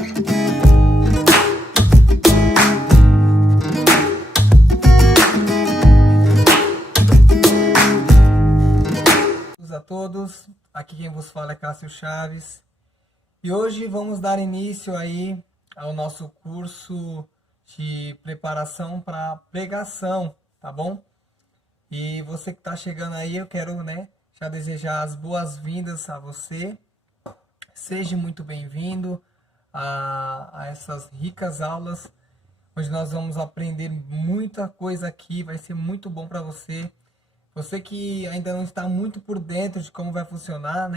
A todos, aqui quem vos fala é Cássio Chaves e hoje vamos dar início aí ao nosso curso de preparação para pregação, tá bom? E você que está chegando aí, eu quero, já desejar as boas-vindas a você. Seja muito bem-vindo a essas ricas aulas, onde nós vamos aprender muita coisa aqui, vai ser muito bom para você. Você que ainda não está muito por dentro de como vai funcionar,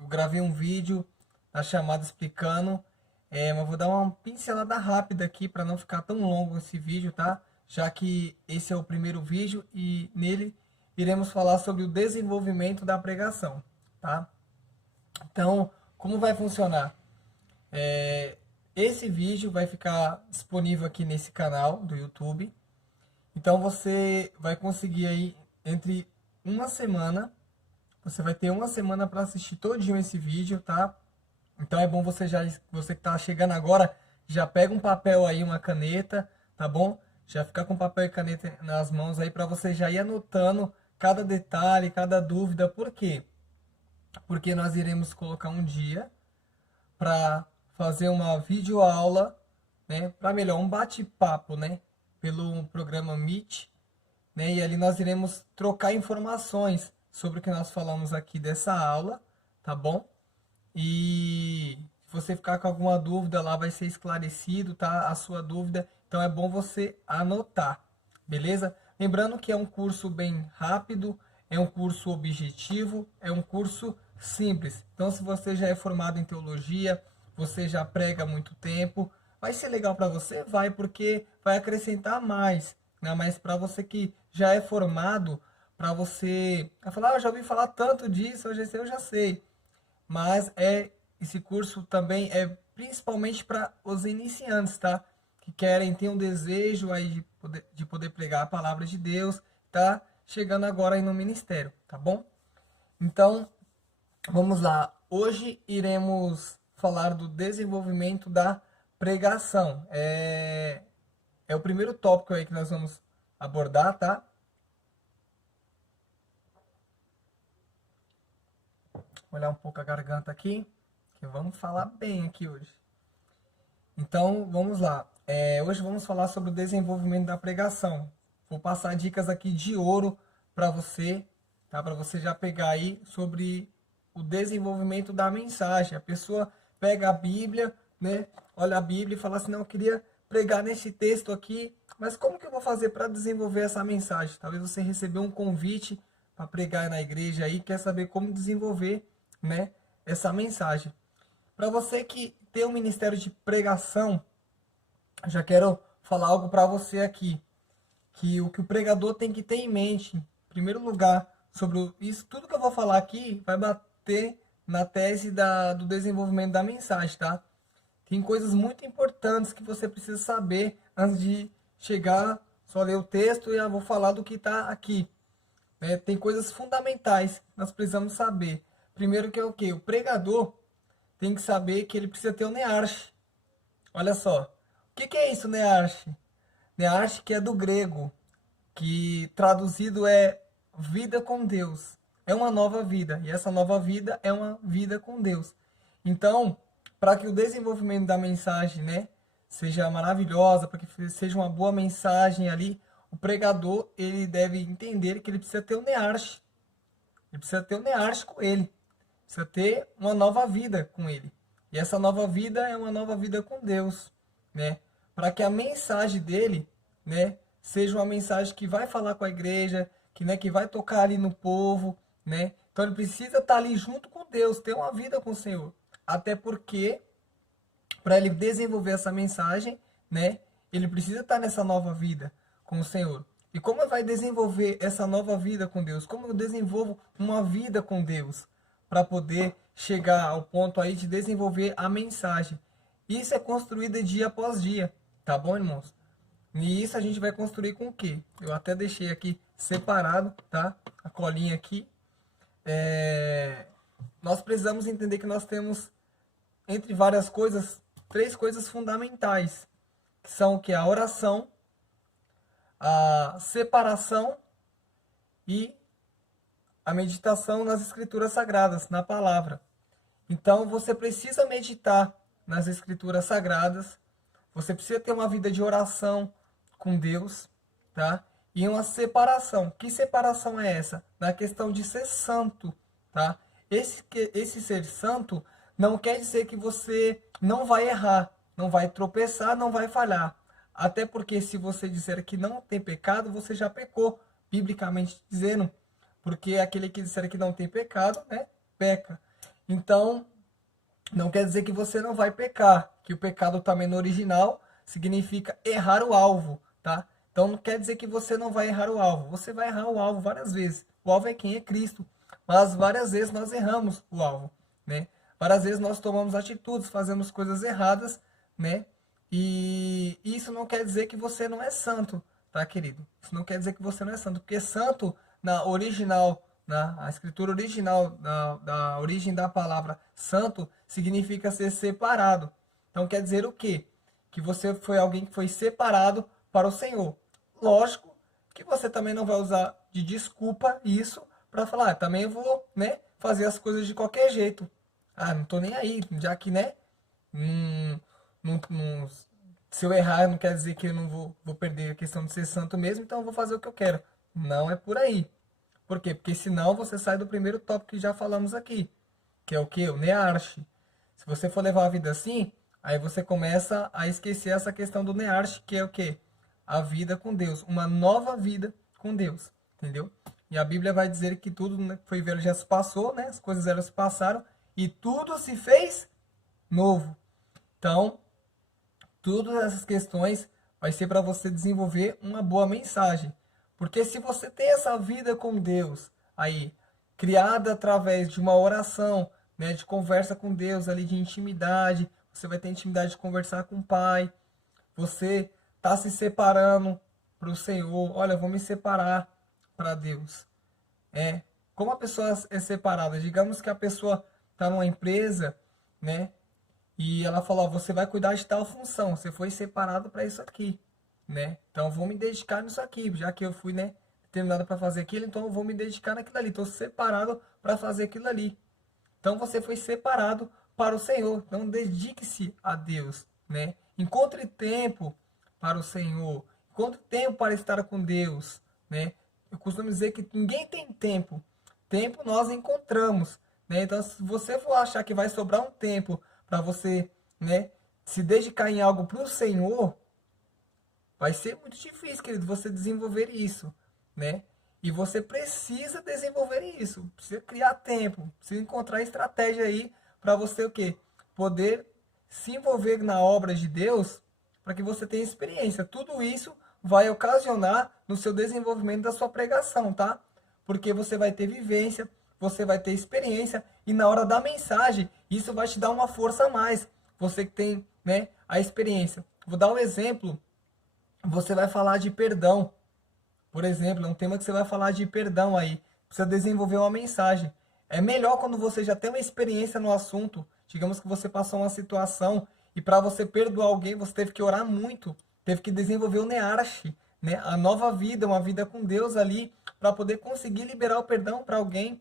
Eu gravei um vídeo na chamada explicando, mas vou dar uma pincelada rápida aqui para não ficar tão longo esse vídeo, tá? Já que esse é o primeiro vídeo e nele iremos falar sobre o desenvolvimento da pregação, tá? Então, como vai funcionar? Esse vídeo vai ficar disponível aqui nesse canal do YouTube. Então você vai conseguir aí entre uma semana, você vai ter uma semana para assistir todinho esse vídeo, tá? Então é bom você que tá chegando agora, já pega um papel aí, uma caneta, tá bom? Já fica com papel e caneta nas mãos aí para você já ir anotando cada detalhe, cada dúvida. Por quê? Porque nós iremos colocar um dia para fazer uma videoaula, para melhor, um bate-papo, pelo programa Meet, e ali nós iremos trocar informações sobre o que nós falamos aqui dessa aula, tá bom? E se você ficar com alguma dúvida lá, vai ser esclarecido, tá? A sua dúvida, então é bom você anotar, beleza? Lembrando que é um curso bem rápido, é um curso objetivo, é um curso simples. Então se você já é formado em teologia, você já prega há muito tempo, vai ser legal para você? Vai, porque vai acrescentar mais, mas para você que já é formado, para você vai falar, eu já ouvi falar tanto disso, eu já sei. Mas esse curso também é principalmente para os iniciantes, tá? Que querem ter um desejo aí de poder pregar a palavra de Deus, tá? Chegando agora aí no ministério, tá bom? Então, vamos lá. Hoje iremos falar do desenvolvimento da pregação. É o primeiro tópico aí que nós vamos abordar, tá? Vou olhar um pouco a garganta aqui, que vamos falar bem aqui hoje. Então, vamos lá. Hoje vamos falar sobre o desenvolvimento da pregação. Vou passar dicas aqui de ouro para você, tá? Para você já pegar aí sobre o desenvolvimento da mensagem. A pessoa pega a Bíblia, olha a Bíblia e fala assim, não, eu queria pregar nesse texto aqui, mas como que eu vou fazer para desenvolver essa mensagem? Talvez você recebeu um convite para pregar na igreja aí, quer saber como desenvolver, essa mensagem. Para você que tem um ministério de pregação, já quero falar algo para você aqui, que o pregador tem que ter em mente, em primeiro lugar, sobre isso, tudo que eu vou falar aqui vai bater na tese do desenvolvimento da mensagem, tá? Tem coisas muito importantes que você precisa saber antes de chegar, só ler o texto e vou falar do que está aqui. Tem coisas fundamentais que nós precisamos saber. Primeiro que é o quê? O pregador tem que saber que ele precisa ter o nearche. Olha só. O que é isso, nearche? Nearche, que é do grego, que traduzido é vida com Deus. É uma nova vida. E essa nova vida é uma vida com Deus. Então, para que o desenvolvimento da mensagem, seja maravilhosa, para que seja uma boa mensagem ali, o pregador, ele deve entender que ele precisa ter o nearche. Ele precisa ter o nearche com ele. Precisa ter uma nova vida com ele. E essa nova vida é uma nova vida com Deus, Para que a mensagem dele, seja uma mensagem que vai falar com a igreja, que vai tocar ali no povo, Então ele precisa estar ali junto com Deus, ter uma vida com o Senhor. Até porque, para ele desenvolver essa mensagem, ele precisa estar nessa nova vida com o Senhor. E como ele vai desenvolver essa nova vida com Deus? Como eu desenvolvo uma vida com Deus? Para poder chegar ao ponto aí de desenvolver a mensagem. Isso é construído dia após dia, tá bom, irmãos? E isso a gente vai construir com o quê? Eu até deixei aqui separado, tá? A colinha aqui. Nós precisamos entender que nós temos, entre várias coisas, três coisas fundamentais, que são o que? A oração, a separação e a meditação nas escrituras sagradas, na palavra. Então você precisa meditar nas escrituras sagradas, você precisa ter uma vida de oração com Deus, tá? E uma separação. Que separação é essa? Na questão de ser santo, tá? Esse ser santo não quer dizer que você não vai errar, não vai tropeçar, não vai falhar. Até porque se você disser que não tem pecado, você já pecou, biblicamente dizendo. Porque aquele que disser que não tem pecado, né, peca. Então, não quer dizer que você não vai pecar, que o pecado também no original significa errar o alvo, tá? Então não quer dizer que você não vai errar o alvo, você vai errar o alvo várias vezes. O alvo é quem? É Cristo. Mas várias vezes nós erramos o alvo, né? Várias vezes nós tomamos atitudes, fazemos coisas erradas, né? E isso não quer dizer que você não é santo, tá, querido? Isso não quer dizer que você não é santo, porque santo na original, a escritura original, da origem da palavra santo, significa ser separado. Então quer dizer o quê? Que você foi alguém que foi separado para o Senhor. Lógico que você também não vai usar de desculpa isso para falar, também eu vou, né, fazer as coisas de qualquer jeito. Ah, não tô nem aí, já que, né, hum, se eu errar não quer dizer que eu não vou perder a questão de ser santo mesmo, então eu vou fazer o que eu quero. Não é por aí. Por quê? Porque senão você sai do primeiro tópico que já falamos aqui, que é o quê? O nearche. Se você for levar a vida assim, aí você começa a esquecer essa questão do nearche, que é o quê? A vida com Deus, uma nova vida com Deus, entendeu? E a Bíblia vai dizer que tudo, né, foi velho já se passou, né? As coisas elas se passaram e tudo se fez novo. Então, todas essas questões vai ser para você desenvolver uma boa mensagem. Porque se você tem essa vida com Deus aí, criada através de uma oração, né, de conversa com Deus ali, de intimidade, você vai ter intimidade de conversar com o Pai, você está se separando para o Senhor, olha, eu vou me separar para Deus. Como a pessoa é separada? Digamos que a pessoa está numa empresa, né? E ela falou, ó, você vai cuidar de tal função, você foi separado para isso aqui, né? Então vou me dedicar nisso aqui, já que eu fui, né, determinado para fazer aquilo, então eu vou me dedicar naquilo ali, estou separado para fazer aquilo ali. Então você foi separado para o Senhor, então dedique-se a Deus, né? Encontre tempo para o Senhor, encontre tempo para estar com Deus, né? Eu costumo dizer que ninguém tem tempo, tempo nós encontramos, né? Então se você for achar que vai sobrar um tempo para você, né, se dedicar em algo para o Senhor, vai ser muito difícil, querido, você desenvolver isso, né? E você precisa desenvolver isso, precisa criar tempo, precisa encontrar estratégia aí para você o quê? Poder se envolver na obra de Deus, para que você tenha experiência. Tudo isso vai ocasionar no seu desenvolvimento da sua pregação, tá? Porque você vai ter vivência, você vai ter experiência e na hora da mensagem, isso vai te dar uma força a mais. Você que tem, né, a experiência. Vou dar um exemplo. Você vai falar de perdão. Por exemplo, é um tema que você vai falar de perdão aí. Precisa desenvolver uma mensagem. É melhor quando você já tem uma experiência no assunto. Digamos que você passou uma situação e para você perdoar alguém, você teve que orar muito. Teve que desenvolver o nearche, né? A nova vida, uma vida com Deus ali, para poder conseguir liberar o perdão para alguém.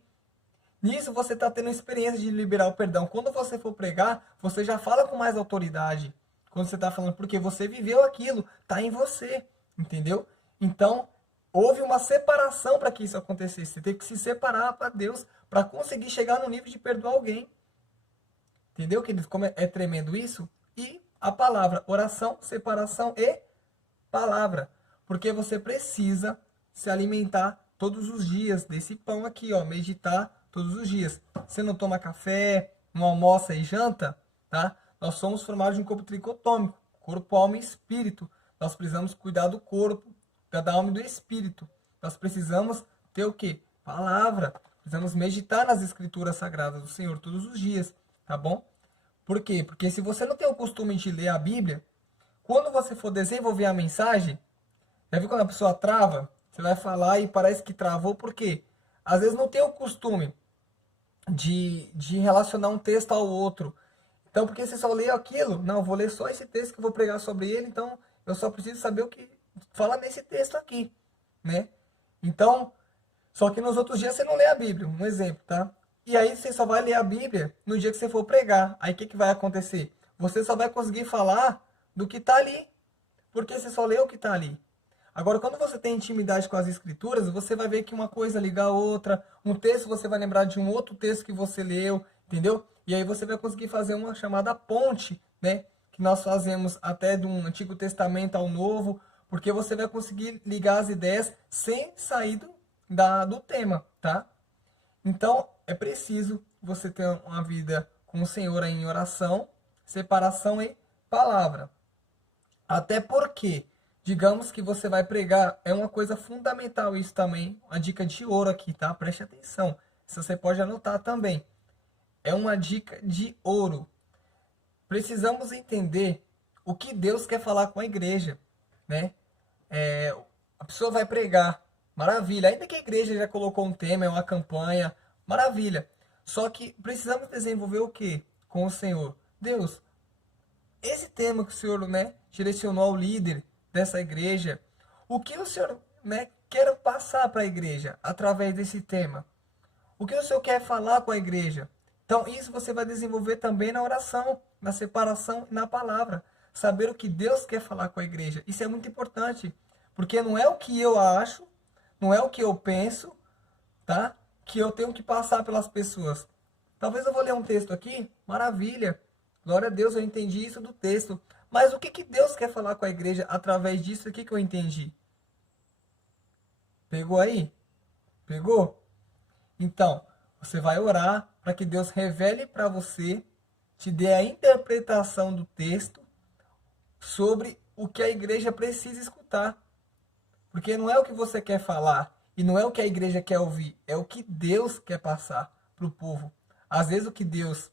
Nisso você está tendo experiência de liberar o perdão. Quando você for pregar, você já fala com mais autoridade. Quando você está falando, porque você viveu aquilo, está em você, entendeu? Então, houve uma separação para que isso acontecesse. Você teve que se separar para Deus para conseguir chegar no nível de perdoar alguém. Entendeu, querido? Como é tremendo isso? E a palavra, oração, separação e palavra. Porque você precisa se alimentar todos os dias desse pão aqui, ó, meditar todos os dias. Você não toma café, não almoça e janta, tá? Nós somos formados de um corpo tricotômico, corpo, alma e espírito. Nós precisamos cuidar do corpo, da alma e do espírito. Nós precisamos ter o quê? Palavra. Precisamos meditar nas escrituras sagradas do Senhor todos os dias, tá bom? Por quê? Porque se você não tem o costume de ler a Bíblia, quando você for desenvolver a mensagem, já viu quando a pessoa trava? Você vai falar e parece que travou, por quê? Às vezes não tem o costume de relacionar um texto ao outro. Então, porque você só lê aquilo? Não, eu vou ler só esse texto que eu vou pregar sobre ele, então eu só preciso saber o que fala nesse texto aqui, né? Então, só que nos outros dias você não lê a Bíblia, um exemplo, tá? E aí você só vai ler a Bíblia no dia que você for pregar. Aí o que vai acontecer? Você só vai conseguir falar do que está ali, porque você só lê o que está ali. Agora, quando você tem intimidade com as escrituras, você vai ver que uma coisa liga a outra, um texto você vai lembrar de um outro texto que você leu, entendeu? E aí você vai conseguir fazer uma chamada ponte, né? Que nós fazemos até do Antigo Testamento ao Novo, porque você vai conseguir ligar as ideias sem sair do tema, tá? Então, é preciso você ter uma vida com o Senhor em oração, separação e palavra. Até porque, digamos que você vai pregar, é uma coisa fundamental isso também, uma dica de ouro aqui, tá? Preste atenção. Isso você pode anotar também. É uma dica de ouro. Precisamos entender o que Deus quer falar com a igreja, né? A pessoa vai pregar, maravilha. Ainda que a igreja já colocou um tema, é uma campanha, maravilha. Só que precisamos desenvolver o quê? Com o Senhor. Deus, esse tema que o Senhor, né, direcionou ao líder dessa igreja, o que o Senhor, né, quer passar para a igreja através desse tema? O que o Senhor quer falar com a igreja? Então, isso você vai desenvolver também na oração, na separação e na palavra. Saber o que Deus quer falar com a igreja. Isso é muito importante, porque não é o que eu acho, não é o que eu penso, tá? Que eu tenho que passar pelas pessoas. Talvez eu vou ler um texto aqui, maravilha. Glória a Deus, eu entendi isso do texto. Mas o que, que Deus quer falar com a igreja através disso aqui que eu entendi? Pegou aí? Pegou? Então, você vai orar para que Deus revele para você, te dê a interpretação do texto sobre o que a igreja precisa escutar. Porque não é o que você quer falar e não é o que a igreja quer ouvir, é o que Deus quer passar para o povo. Às vezes o que Deus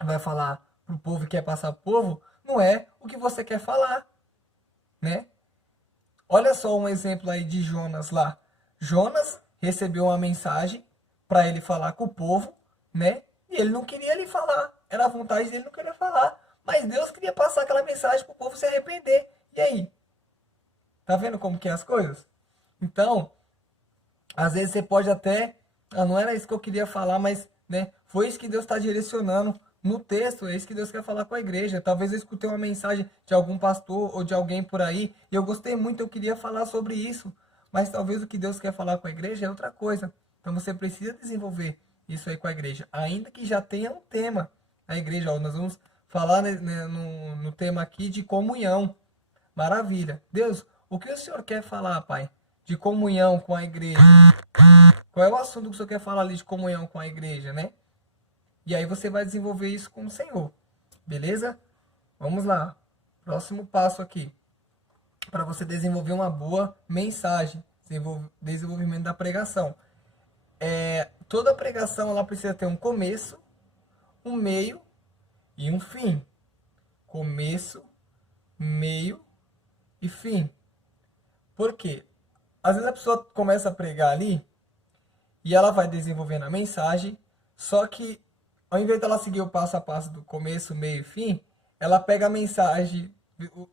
vai falar para o povo e quer passar para o povo não é o que você quer falar, né? Olha só um exemplo aí de Jonas lá. Jonas recebeu uma mensagem para ele falar com o povo, né? E ele não queria lhe falar. Era a vontade dele, não queria falar. Mas Deus queria passar aquela mensagem para o povo se arrepender. E aí? Tá vendo como que é as coisas? Então, às vezes você pode até... não era isso que eu queria falar, mas né, foi isso que Deus está direcionando no texto. É isso que Deus quer falar com a igreja. Talvez eu escutei uma mensagem de algum pastor ou de alguém por aí. E eu gostei muito, eu queria falar sobre isso. Mas talvez o que Deus quer falar com a igreja é outra coisa. Então você precisa desenvolver isso aí com a igreja. Ainda que já tenha um tema. A igreja, ó, nós vamos falar no tema aqui de comunhão. Maravilha. Deus, o que o Senhor quer falar, Pai? De comunhão com a igreja. Qual é o assunto que o Senhor quer falar ali de comunhão com a igreja, né? E aí você vai desenvolver isso com o Senhor. Beleza? Vamos lá. Próximo passo aqui. Para você desenvolver uma boa mensagem. Desenvolvimento da pregação. Toda pregação ela precisa ter um começo, um meio e um fim. Começo, meio e fim. Por quê? Às vezes a pessoa começa a pregar ali e ela vai desenvolvendo a mensagem, só que ao invés dela seguir o passo a passo do começo, meio e fim, ela pega a mensagem,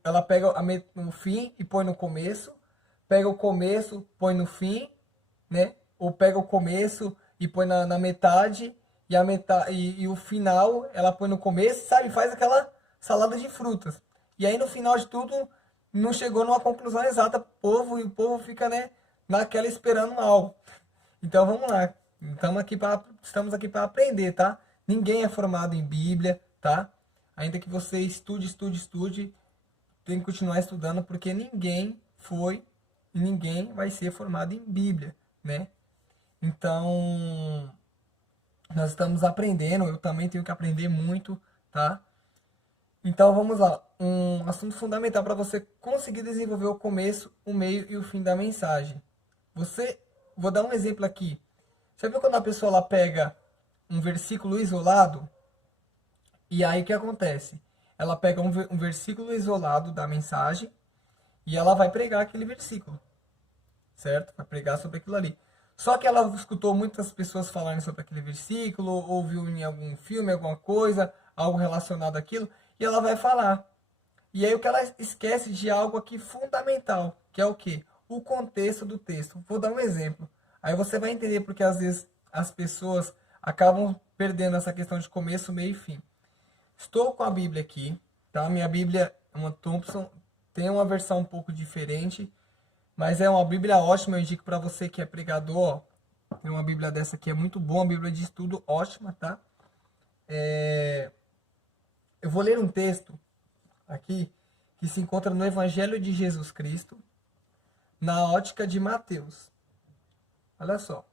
ela pega o fim e põe no começo, pega o começo, põe no fim, né? Ou pega o começo e põe na metade, e o final ela põe no começo, sabe? Faz aquela salada de frutas. E aí no final de tudo não chegou numa conclusão exata pro povo, e o povo fica, né, naquela esperando algo. Então vamos lá. Estamos aqui para aprender, tá? Ninguém é formado em Bíblia, tá? Ainda que você estude, tem que continuar estudando, porque ninguém foi e ninguém vai ser formado em Bíblia, né? Então, nós estamos aprendendo, eu também tenho que aprender muito, tá? Então vamos lá, um assunto fundamental para você conseguir desenvolver o começo, o meio e o fim da mensagem. Vou dar um exemplo aqui. Você viu quando a pessoa ela pega um versículo isolado? E aí o que acontece? Ela pega um versículo isolado da mensagem e ela vai pregar aquele versículo, certo? Vai pregar sobre aquilo ali. Só que ela escutou muitas pessoas falarem sobre aquele versículo, ouviu em algum filme, alguma coisa, algo relacionado àquilo, e ela vai falar. E aí o que ela esquece de algo aqui fundamental, que é o quê? O contexto do texto. Vou dar um exemplo. Aí você vai entender porque às vezes as pessoas acabam perdendo essa questão de começo, meio e fim. Estou com a Bíblia aqui, tá? Minha Bíblia é uma Thompson, tem uma versão um pouco diferente, mas é uma Bíblia ótima, eu indico para você que é pregador, ó. Tem uma Bíblia dessa aqui, é muito boa, uma Bíblia de estudo ótima, tá? Eu vou ler um texto aqui que se encontra no Evangelho de Jesus Cristo, na ótica de Mateus. Olha só.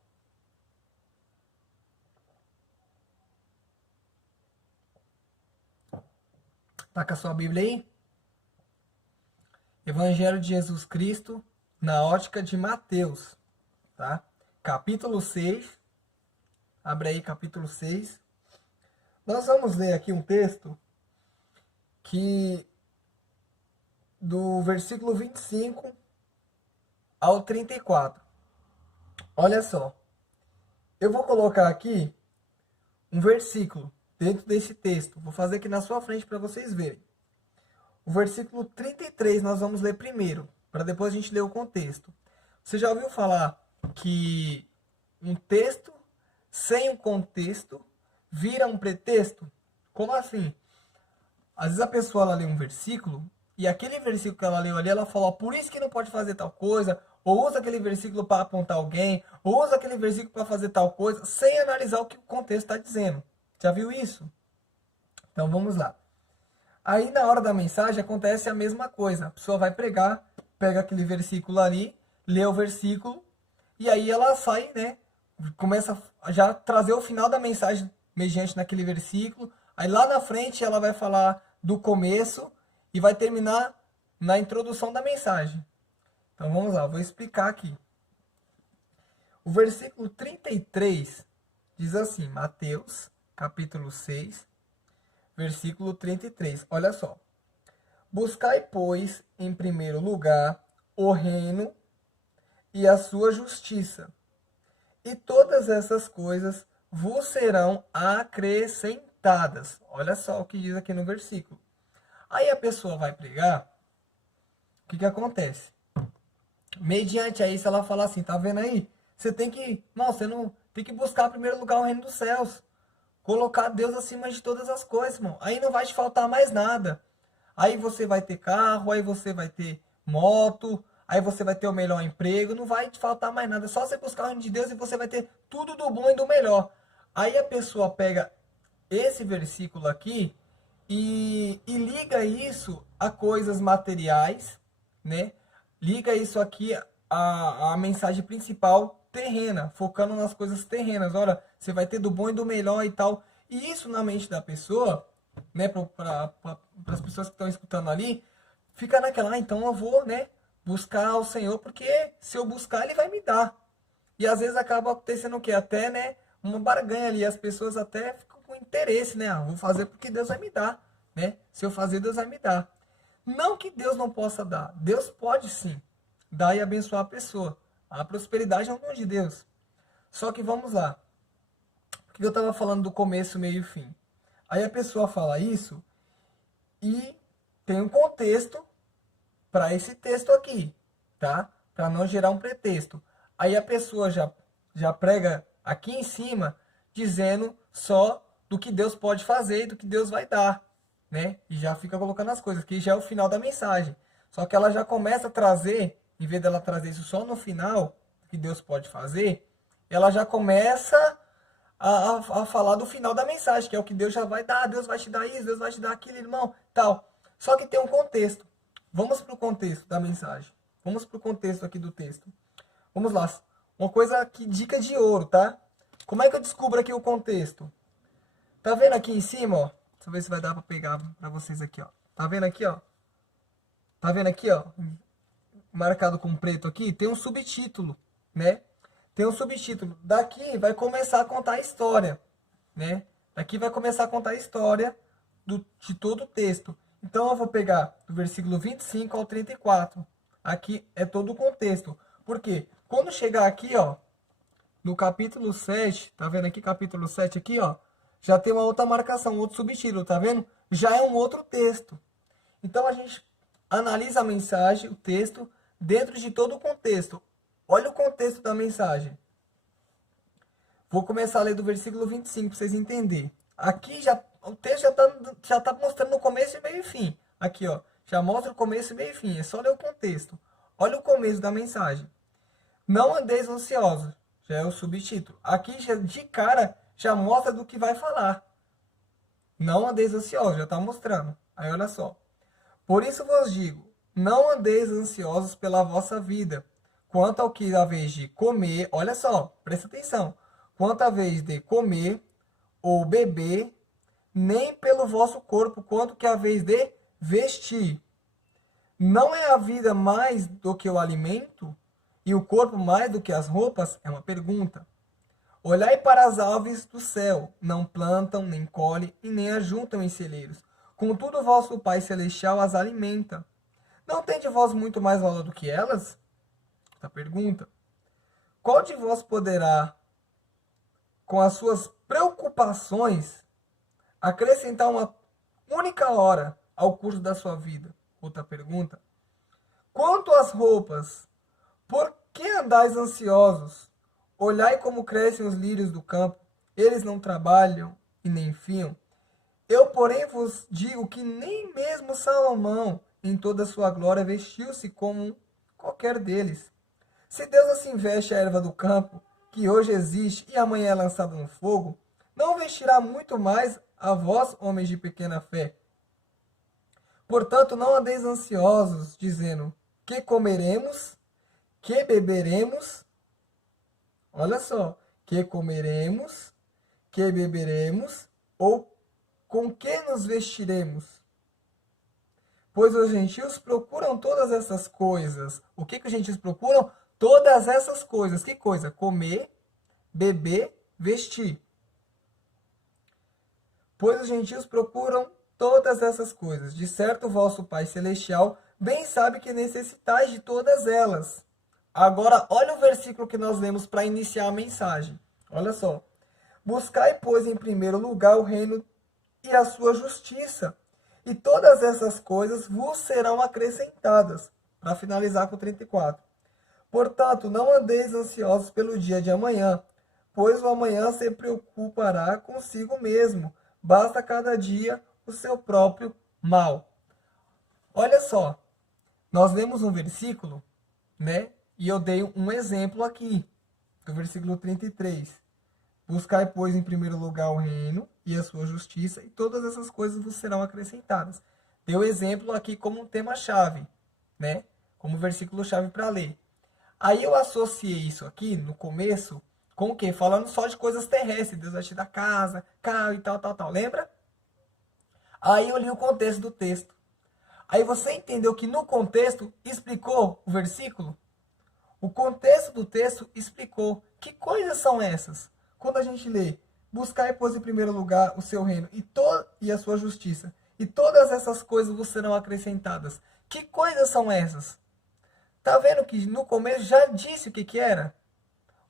Tá com a sua Bíblia aí? Evangelho de Jesus Cristo, na ótica de Mateus, tá? Capítulo 6. Abre aí, capítulo 6. Nós vamos ler aqui um texto que do versículo 25 ao 34. Olha só. Eu vou colocar aqui um versículo dentro desse texto. Vou fazer aqui na sua frente para vocês verem. O versículo 33 nós vamos ler primeiro, para depois a gente ler o contexto. Você já ouviu falar que um texto sem um contexto vira um pretexto? Como assim? Às vezes a pessoa ela lê um versículo e aquele versículo que ela leu ali, ela fala, por isso que não pode fazer tal coisa, ou usa aquele versículo para apontar alguém, ou usa aquele versículo para fazer tal coisa, sem analisar o que o contexto está dizendo. Já viu isso? Então vamos lá. Aí na hora da mensagem acontece a mesma coisa. A pessoa vai pregar, pega aquele versículo ali, lê o versículo, e aí ela sai, né? Começa a já trazer o final da mensagem mediante naquele versículo. Aí lá na frente ela vai falar do começo e vai terminar na introdução da mensagem. Então vamos lá, vou explicar aqui. O versículo 33 diz assim, Mateus, capítulo 6, versículo 33. Olha só. Buscai, pois, em primeiro lugar, o reino e a sua justiça, e todas essas coisas vos serão acrescentadas. Olha só o que diz aqui no versículo. Aí a pessoa vai pregar, o que acontece? Mediante a isso, ela fala assim, tá vendo aí? Você tem que, não, você não tem que buscar em primeiro lugar o reino dos céus. Colocar Deus acima de todas as coisas, irmão. Aí não vai te faltar mais nada. Aí você vai ter carro, aí você vai ter moto, aí você vai ter o melhor emprego, não vai te faltar mais nada. É só você buscar o reino de Deus e você vai ter tudo do bom e do melhor. Aí a pessoa pega esse versículo aqui e liga isso a coisas materiais, né? Liga isso aqui a mensagem principal terrena, focando nas coisas terrenas. Olha, você vai ter do bom e do melhor e tal. E isso na mente da pessoa, né, para as pessoas que estão escutando ali, fica naquela, então eu vou, né, buscar o Senhor, porque se eu buscar, Ele vai me dar. E às vezes acaba acontecendo o quê? Até, né, uma barganha ali, as pessoas até ficam com interesse, né, vou fazer porque Deus vai me dar, né, se eu fazer, Deus vai me dar. Não que Deus não possa dar, Deus pode sim dar e abençoar a pessoa. A prosperidade é um dom de Deus. Só que vamos lá. Porque eu estava falando do começo, meio e fim. Aí a pessoa fala isso e tem um contexto para esse texto aqui, tá? Para não gerar um pretexto. Aí a pessoa já prega aqui em cima dizendo só do que Deus pode fazer e do que Deus vai dar, né? E já fica colocando as coisas, que já é o final da mensagem. Só que ela já começa a trazer, em vez dela trazer isso só no final, que Deus pode fazer, ela já começa a falar do final da mensagem, que é o que Deus já vai dar, Deus vai te dar isso, Deus vai te dar aquilo, irmão, tal. Só que tem um contexto. Vamos para o contexto da mensagem. Vamos para o contexto aqui do texto. Vamos lá. Uma coisa que dica de ouro, tá? Como é que eu descubro aqui o contexto? Tá vendo aqui em cima, ó? Deixa eu ver se vai dar para pegar para vocês aqui, ó. Tá vendo aqui, ó? Tá vendo aqui, ó? Marcado com preto aqui, tem um subtítulo, né? Tem um subtítulo. Daqui vai começar a contar a história, né? Daqui vai começar a contar a história de todo o texto. Então eu vou pegar do versículo 25 ao 34. Aqui é todo o contexto. Por quê? Quando chegar aqui, ó, no capítulo 7, tá vendo aqui capítulo 7 aqui, ó? já tem uma outra marcação, outro subtítulo, tá vendo? Já é um outro texto. Então a gente analisa a mensagem, o texto, dentro de todo o contexto. Olha o contexto da mensagem. Vou começar a ler do versículo 25 para vocês entenderem. Aqui já, o texto já tá mostrando o começo, meio e fim. Aqui, ó, já mostra o começo, meio e fim. É só ler o contexto. Olha o começo da mensagem. Não andeis ansiosos. Já é o subtítulo. Aqui, já, de cara, já mostra do que vai falar. Não andeis ansiosos, já está mostrando. Aí, olha só. Por isso vos digo, não andeis ansiosos pela vossa vida, quanto ao que haveis de comer. Olha só, presta atenção. Quanto haveis de comer ou beber, nem pelo vosso corpo, quanto que haveis de vestir. Não é a vida mais do que o alimento, e o corpo mais do que as roupas? É uma pergunta. Olhai para as aves do céu, não plantam, nem colhem, e nem ajuntam em celeiros. Contudo, o vosso Pai Celestial as alimenta. Não tende vós muito mais valor do que elas? Esta pergunta. Qual de vós poderá, com as suas preocupações, acrescentar uma única hora ao curso da sua vida? Outra pergunta. Quanto às roupas, por que andais ansiosos? Olhai como crescem os lírios do campo, eles não trabalham e nem fiam. Eu, porém, vos digo que nem mesmo Salomão, em toda a sua glória, vestiu-se como qualquer deles. Se Deus assim veste a erva do campo, que hoje existe e amanhã é lançada no fogo, não vestirá muito mais a vós, homens de pequena fé. Portanto, não andeis ansiosos, dizendo, que comeremos, que beberemos, olha só, que comeremos, que beberemos, ou com que nos vestiremos? Pois os gentios procuram todas essas coisas. O que os gentios procuram? Todas essas coisas. Que coisa? Comer, beber, vestir. Pois os gentios procuram todas essas coisas. De certo, o vosso Pai Celestial bem sabe que necessitais de todas elas. Agora, olha o versículo que nós lemos para iniciar a mensagem. Olha só. Buscai, pois, em primeiro lugar o reino e a sua justiça, e todas essas coisas vos serão acrescentadas. Para finalizar com 34. Portanto, não andeis ansiosos pelo dia de amanhã, pois o amanhã se preocupará consigo mesmo. Basta cada dia o seu próprio mal. Olha só, nós lemos um versículo, né? E eu dei um exemplo aqui, do versículo 33. Buscai, pois, em primeiro lugar o reino e a sua justiça, e todas essas coisas vos serão acrescentadas. Deu exemplo aqui como um tema-chave, né? Como versículo-chave para ler. Aí eu associei isso aqui, no começo, com o quê? Falando só de coisas terrestres. Deus vai te dar casa, carro e tal, tal, tal. Lembra? Aí eu li o contexto do texto. Aí você entendeu que no contexto explicou o versículo? O contexto do texto explicou. Que coisas são essas? Quando a gente lê, buscai, pois, em primeiro lugar o seu reino e a sua justiça, e todas essas coisas vos serão acrescentadas. Que coisas são essas? Tá vendo que no começo já disse o que era?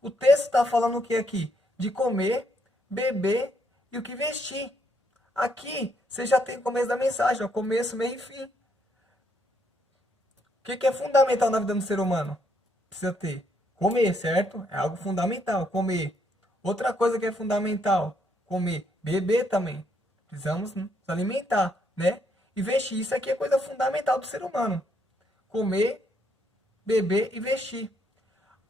O texto está falando o que aqui? De comer, beber e o que vestir. Aqui você já tem o começo da mensagem, ó, começo, meio e fim. O que é fundamental na vida do ser humano? Precisa ter comer, certo? É algo fundamental, comer. Outra coisa que é fundamental, comer, beber também. Precisamos nos alimentar, né? E vestir, isso aqui é coisa fundamental do ser humano. Comer, beber e vestir.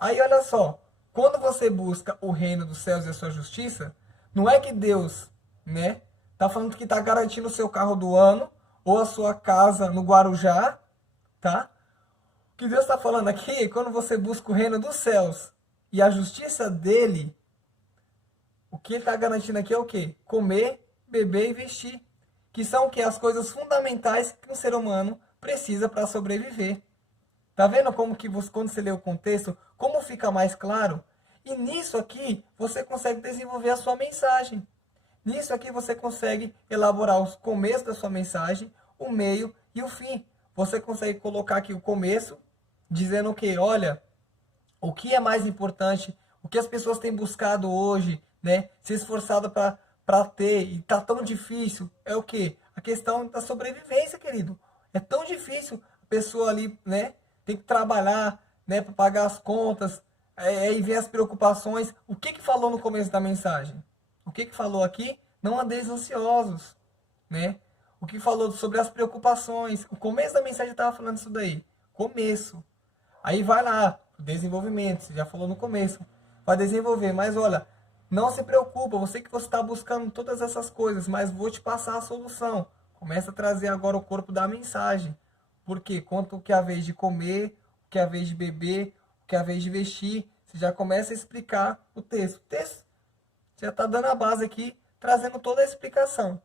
Aí olha só, quando você busca o reino dos céus e a sua justiça, não é que Deus, né, tá falando que tá garantindo o seu carro do ano ou a sua casa no Guarujá, tá? O que Deus está falando aqui, quando você busca o reino dos céus e a justiça dele, o que ele está garantindo aqui é o quê? Comer, beber e vestir. Que são o quê? As coisas fundamentais que um ser humano precisa para sobreviver. Tá vendo como que você, quando você lê o contexto, como fica mais claro? E nisso aqui, você consegue desenvolver a sua mensagem. Nisso aqui, você consegue elaborar os começos da sua mensagem, o meio e o fim. Você consegue colocar aqui o começo, dizendo o quê? Olha, o que é mais importante, o que as pessoas têm buscado hoje, né? Se esforçado para para ter e tá tão difícil é o quê? A questão da sobrevivência, querido. É tão difícil a pessoa ali, né, tem que trabalhar, né, para pagar as contas, aí vem as preocupações. O que que falou no começo da mensagem? O que que falou aqui? Não andeis ansiosos, né? O que falou sobre as preocupações. O começo da mensagem estava falando isso daí. Começo. Aí vai lá, desenvolvimento, você já falou no começo. Vai desenvolver, mas olha, não se preocupa, você que você está buscando todas essas coisas, mas vou te passar a solução. Começa a trazer agora o corpo da mensagem. Porque quanto que é a vez de comer, o que é a vez de beber, o que é a vez de vestir, você já começa a explicar o texto. O texto já está dando a base aqui, trazendo toda a explicação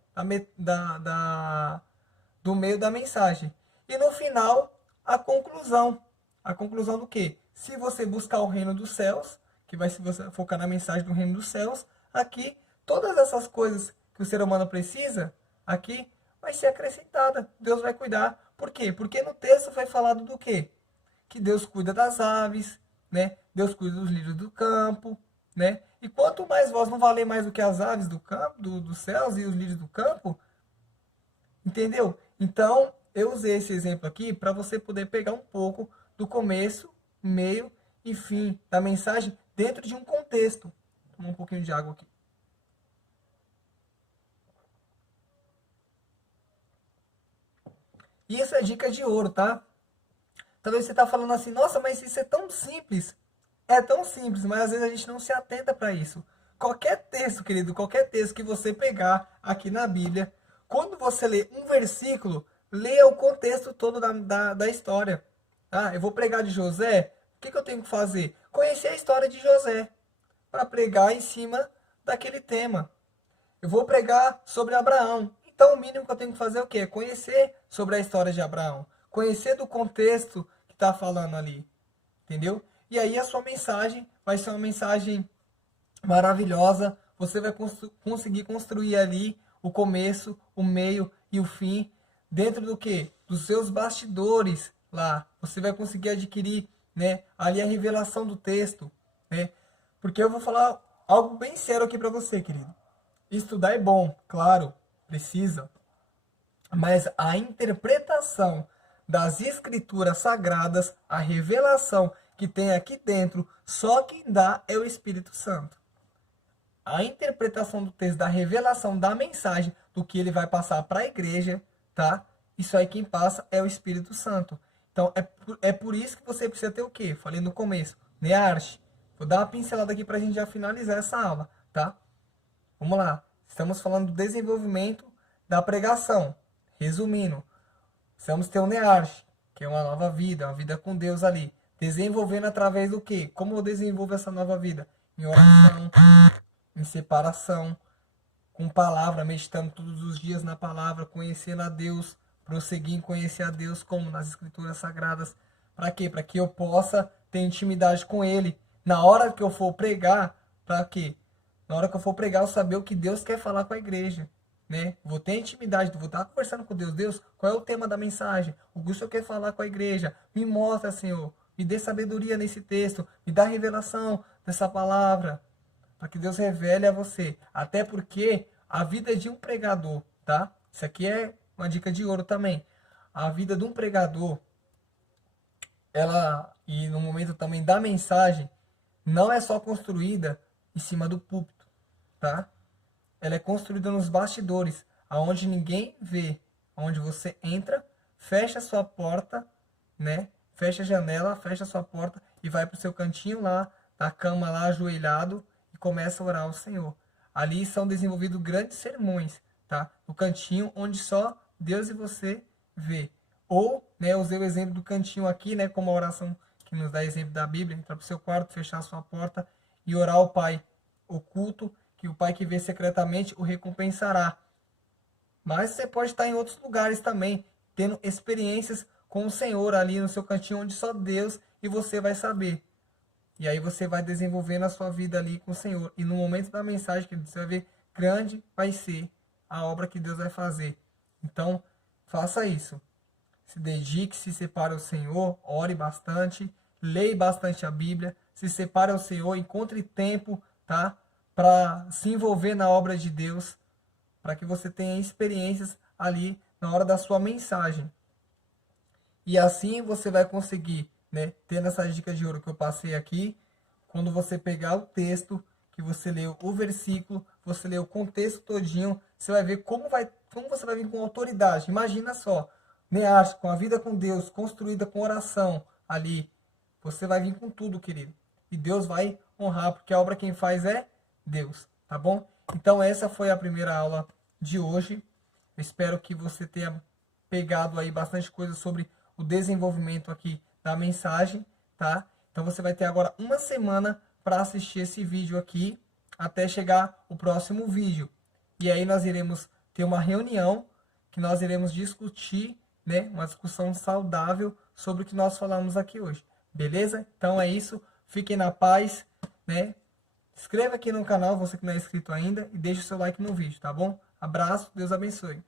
do meio da mensagem. E no final, a conclusão. A conclusão do quê? Se você buscar o reino dos céus, que vai se você focar na mensagem do reino dos céus, aqui, todas essas coisas que o ser humano precisa, aqui, vai ser acrescentada. Deus vai cuidar. Por quê? Porque no texto foi falado do quê? Que Deus cuida das aves, né? Deus cuida dos lírios do campo, né? E quanto mais vós não valer mais do que as aves do campo, dos céus e os lírios do campo, entendeu? Então, eu usei esse exemplo aqui para você poder pegar um pouco do começo, meio e fim da mensagem dentro de um contexto. Vou tomar um pouquinho de água aqui. E isso é dica de ouro, tá? Talvez você está falando assim, nossa, mas isso é tão simples. É tão simples, mas às vezes a gente não se atenta para isso. Qualquer texto, querido, qualquer texto que você pegar aqui na Bíblia, quando você lê um versículo, leia o contexto todo da história. Ah, eu vou pregar de José, o que eu tenho que fazer? Conhecer a história de José, para pregar em cima daquele tema. Eu vou pregar sobre Abraão. Então, o mínimo que eu tenho que fazer é o quê? Conhecer sobre a história de Abraão. Conhecer do contexto que está falando ali. Entendeu? E aí a sua mensagem vai ser uma mensagem maravilhosa. Você vai conseguir construir ali o começo, o meio e o fim. Dentro do quê? Dos seus bastidores lá. Você vai conseguir adquirir, né, ali a revelação do texto. Né? Porque eu vou falar algo bem sério aqui para você, querido. Estudar é bom, claro, precisa. Mas a interpretação das escrituras sagradas, a revelação que tem aqui dentro, só quem dá é o Espírito Santo. A interpretação do texto, da revelação da mensagem, do que ele vai passar para a igreja, tá? Isso aí quem passa é o Espírito Santo. Então, é por isso que você precisa ter o quê? Falei no começo, NEARCH. Vou dar uma pincelada aqui para a gente já finalizar essa aula, tá? Vamos lá. Estamos falando do desenvolvimento da pregação. Resumindo, precisamos ter o NEARCH, que é uma nova vida, uma vida com Deus ali. Desenvolvendo através do quê? Como eu desenvolvo essa nova vida? Em oração, em separação, com palavra, meditando todos os dias na palavra, conhecendo a Deus, prosseguir em conhecer a Deus como nas escrituras sagradas. Para quê? Para que eu possa ter intimidade com Ele. Na hora que eu for pregar, para quê? Na hora que eu for pregar, eu saber o que Deus quer falar com a igreja. Né? Vou ter intimidade, vou estar conversando com Deus. Deus, qual é o tema da mensagem? O que o Senhor quer falar com a igreja? Me mostra, Senhor. Me dê sabedoria nesse texto. Me dá revelação dessa palavra. Para que Deus revele a você. Até porque a vida de um pregador, tá? Isso aqui é uma dica de ouro também. A vida de um pregador, ela, e no momento também da mensagem, não é só construída em cima do púlpito, tá? Ela é construída nos bastidores, aonde ninguém vê, onde você entra, fecha a sua porta, né? Fecha a janela, fecha a sua porta e vai para o seu cantinho lá, na cama lá, ajoelhado, e começa a orar ao Senhor. Ali são desenvolvidos grandes sermões, tá? No cantinho onde só Deus e você vê. Ou, né, eu usei o exemplo do cantinho aqui, né, como a oração que nos dá exemplo da Bíblia, entrar para o seu quarto, fechar a sua porta e orar ao Pai oculto, que o Pai que vê secretamente o recompensará. Mas você pode estar em outros lugares também, tendo experiências com o Senhor ali no seu cantinho, onde só Deus e você vai saber. E aí você vai desenvolvendo a sua vida ali com o Senhor. E no momento da mensagem, que você vai ver, grande vai ser a obra que Deus vai fazer. Então, faça isso. Se dedique, se separe ao Senhor, ore bastante, leia bastante a Bíblia, se separe ao Senhor, encontre tempo, tá? para se envolver na obra de Deus, para que você tenha experiências ali na hora da sua mensagem. E assim você vai conseguir, né, tendo essas dicas de ouro que eu passei aqui, quando você pegar o texto, que você leu o versículo, você leu o contexto todinho, você vai ver como você vai vir com autoridade. Imagina só, Neash, com a vida com Deus, construída com oração ali, você vai vir com tudo, querido. E Deus vai honrar, porque a obra quem faz é Deus, tá bom? Então essa foi a primeira aula de hoje. Eu espero que você tenha pegado aí bastante coisa sobre o desenvolvimento aqui da mensagem, tá? Então você vai ter agora uma semana para assistir esse vídeo aqui até chegar o próximo vídeo. E aí nós iremos ter uma reunião que nós iremos discutir, né, uma discussão saudável sobre o que nós falamos aqui hoje. Beleza? Então é isso. Fiquem na paz, né? Inscreva aqui no canal, você que não é inscrito ainda, e deixe o seu like no vídeo, tá bom? Abraço, Deus abençoe.